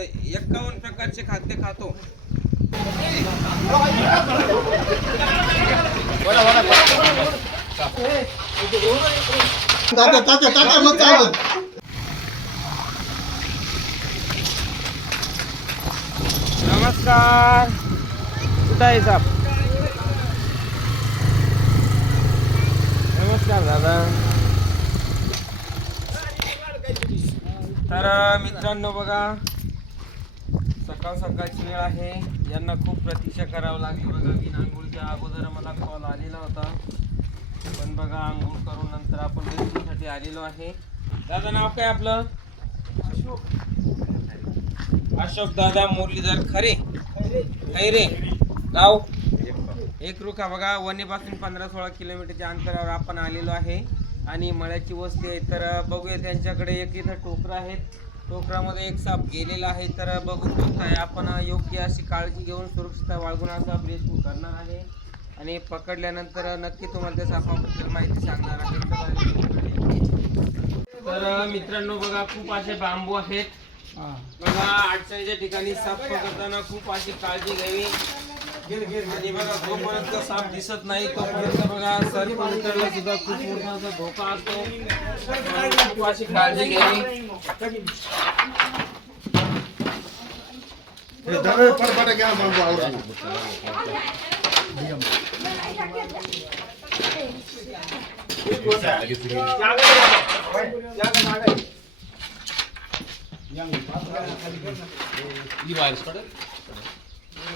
एक्कावन्न प्रकारचे खाद्य खातो. तात्या तात्या तात्या मग चालत नमस्कार. कुठं आहे साप? नमस्कार दादा. तर मित्रांनो बघा. सकाळ सकाळची वेळ आहे. यांना खूप प्रतीक्षा करावं लागली बघा की आंघोळीच्या अगोदर मला कॉल आलेला होता. पण बघा आंघोळ करून नंतर आपण रेस्टसाठी आलेलो आहे. दादा नाव काय आपलं? अशोक. दादा मुरलीधर खरे. खैरे. गाव? एक रुखा. बघा वणीपासून पंधरा सोळा किलोमीटरच्या अंतरावर आपण आलेलो आहे. आणि मळ्याची वस्ती आहे. तर बघूया त्यांच्याकडे एक इथं टोकरं आहेत. टोकरामध्ये एक साप गेलेला आहे तर बघू शकताय आपण योग्य अशी काळजी घेऊन सुरक्षित बाळगुणाचा रेस्क्यू करणार आहे. आणि पकडल्यानंतर नक्की तुम्हाला त्या सापाबद्दल माहिती सांगणार आहे. तर मित्रांनो बघा खूप असे बांबू आहेत. बघा अडचणीच्या ठिकाणी साप पकडताना खूप अशी काळजी घ्यावी. आणि बघा जोपर्यंत साप दिसत नाही तोपर्यंत बघा सर्पमित्राला सुद्धा खूप मोठा असा धोका असतो. म्हणून खूप अशी काळजी घ्यावी पटपट घ्या बाबू आवरून हो, हो, हो, हा. या,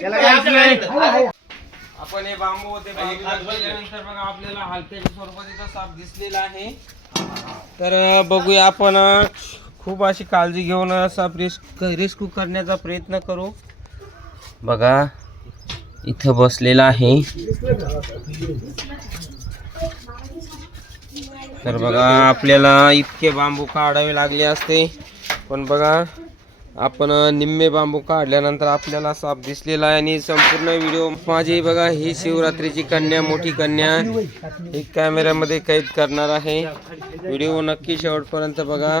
त्याला मदत नाही. आपण हे बांबू होते बांबू केल्यानंतर बघा आपल्याला हलक्याच्या स्वरूपात इथं साप दिसलेला आहे. तर अं, बघूया आपण अं, खूप अशी काळजी घेऊन अं, साप रेस्क रेस्क्यू करण्याचा प्रयत्न करू. बघा इथं बसलेला आहे. तर बघा आपल्याला इतके बांबू काढावे लागले असते. पण बघा आपण निम्मे बांबू काढल्यानंतर आपल्याला साप दिसलेला आहे आणि संपूर्ण व्हिडिओ माझी बघा ही शिवरात्रीची कन्या मोठी कन्या. ही कॅमेऱ्यामध्ये कैद करणार आहे. व्हिडिओ नक्की शेवटपर्यंत बघा.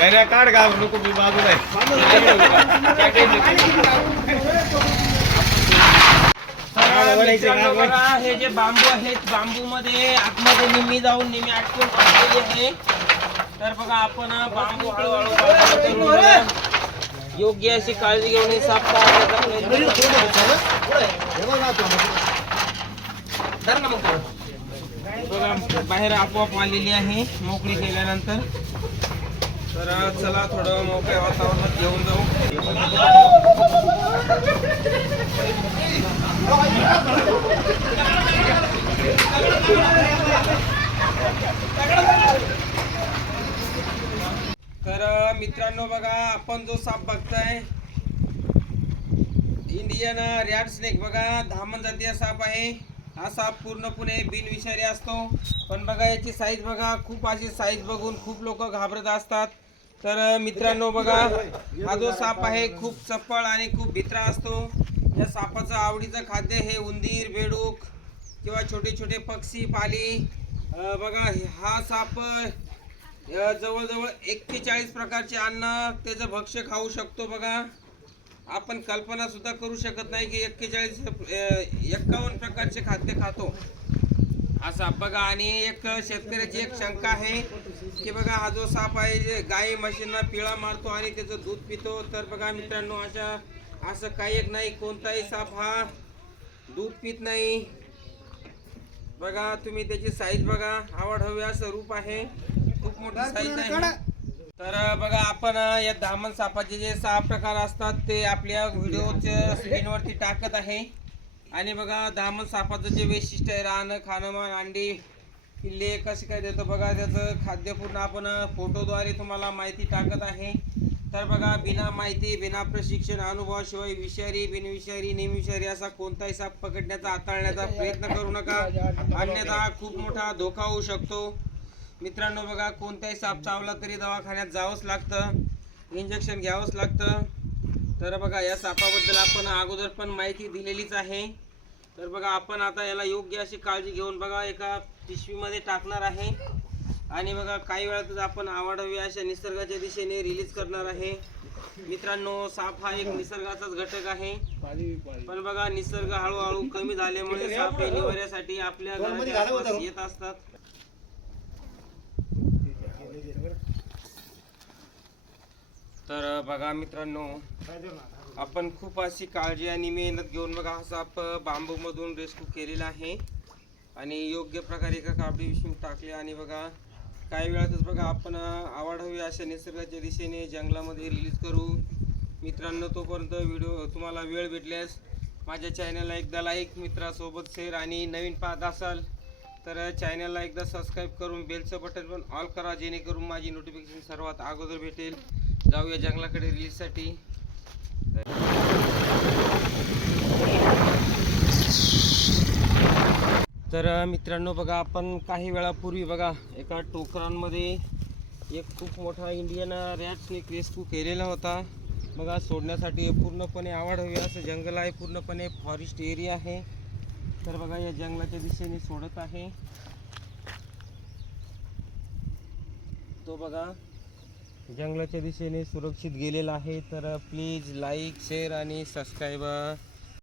तर काय गाव नको काय. मित्रांनो बघा, हे जे बांबू आहेत बांबू मध्ये आतमध्ये निम्मी जाऊन निम्मी आटकून पडलेली आहे. तर बघा आपण बांबू हळूहळू योग्य अशी काळजी घेऊन हे साफ काढण्याचा बघा बाहेर आपोआप आलेली आहे. मोकळी केल्यानंतर. तर चला थोडं मोकळ्या वातावरणात घेऊन जाऊ. तर मित्रांनो बघा आपण जो साप बघताय इंडियन रॅड स्नेक बघा धामण जातीय साप आहे. हा साप पूर्णपणे बिनविषारी असतो. पण बघा याची साईज बघा. खूप अशी साईज बघून खूप लोक घाबरत असतात. तर मित्रांनो बघा हा जो साप आहे खूप चप्पळ आणि खूप भित्रा असतो. या सापाचं आवडीचं खाद्य हे उंदीर बेडूक किंवा छोटे छोटे पक्षी पाली. बघा हा साप जवळजवळ एक्केचाळीस प्रकारचे अन्न त्याचं भक्ष्य खाऊ शकतो बघा. आपण कल्पनासुद्धा करू शकत नाही की एक्केचाळीस एक्कावन्न प्रकारचे खाद्य खातो. असा बघा आणि एक शेतकऱ्याची एक शंका आहे की बघा हा जो साप आहे जे गाई म्हशींना पिळा मारतो आणि त्याचं दूध पितो. तर बघा मित्रांनो अशा असं काही एक नाही कोणताही साप हा दूध पित नाही. बघा तुम्ही त्याची साईज बघा आवड हवी असं रूप आहे. खूप मोठी साईज आहे. तर बघा आपण या धामण सापाचे जे सहा प्रकार असतात ते आपल्या व्हिडिओच्या स्क्रीनवरती टाकत आहे. आणि बघा दामन सापाचं जे वैशिष्ट्य आहे राहणं खाणं मान अंडी किल्ले कसे काय देतो बघा त्याचं खाद्य पूर्ण आपण फोटोद्वारे तुम्हाला माहिती टाकत आहे. तर बघा बिना माहिती बिना प्रशिक्षण अनुभवाशिवाय विषारी बिनविषारी निमविषारी असा कोणताही साप पकडण्याचा हाताळण्याचा प्रयत्न करू नका. अन्यथा खूप मोठा धोका होऊ शकतो. मित्रांनो बघा कोणताही साप चावला तरी दवाखान्यात जावंच लागतं. इंजेक्शन घ्यावंच लागतं. तर बघा या सापाबद्दल आपण अगोदर पण माहिती दिलेलीच आहे. तर बघा आपण आता याला योग्य अशी काळजी घेऊन बघा एका पिशवीमध्ये टाकणार आहे. आणि बघा काही वेळातच आपण आवडावी अशा निसर्गाच्या दिशेने रिलीज करणार आहे. मित्रांनो साप हा एक निसर्गाचाच घटक आहे. पण बघा निसर्ग हळूहळू कमी झाल्यामुळे साप हे निवाऱ्यासाठी आपल्या येत असतात. तर बघा मित्रांनो आपण खूप अशी काळजी आणि मेहनत घेऊन बघा हा साप बांबूमधून रेस्क्यू केलेला आहे. आणि योग्य प्रकारे एका कापडी विषयी टाकले आणि बघा काही वेळातच बघा आपण आवड हवी अशा निसर्गाच्या दिशेने जंगलामध्ये रिलीज करू. मित्रांनो तोपर्यंत व्हिडिओ तुम्हाला वेळ भेटल्यास माझ्या चॅनलला एकदा लाईक मित्रासोबत शेअर आणि नवीन पाहत असाल तर चॅनलला एकदा सबस्क्राईब करून बेलचं बटन पण ऑल करा जेणेकरून माझी नोटिफिकेशन सर्वात अगोदर भेटेल. जाऊया जंगलाकडे रिलीजसाठी तर मित्रांनो बघा आपण काही वेळापूर्वी बघा एका टोकरांमध्ये एक खूप मोठा इंडियन रॅट्सने स्नेक रेस्क्यू केलेला होता. बघा सोडण्यासाठी पूर्णपणे आवड हवी असं जंगल आहे पूर्णपणे फॉरेस्ट एरिया आहे. तर बघा या जंगलाच्या दिशेने सोडत आहे. तो बघा जंगलाच्या दिशेने सुरक्षित गेलेला आहे तर प्लीज लाईक शेअर आणि सबस्क्राईब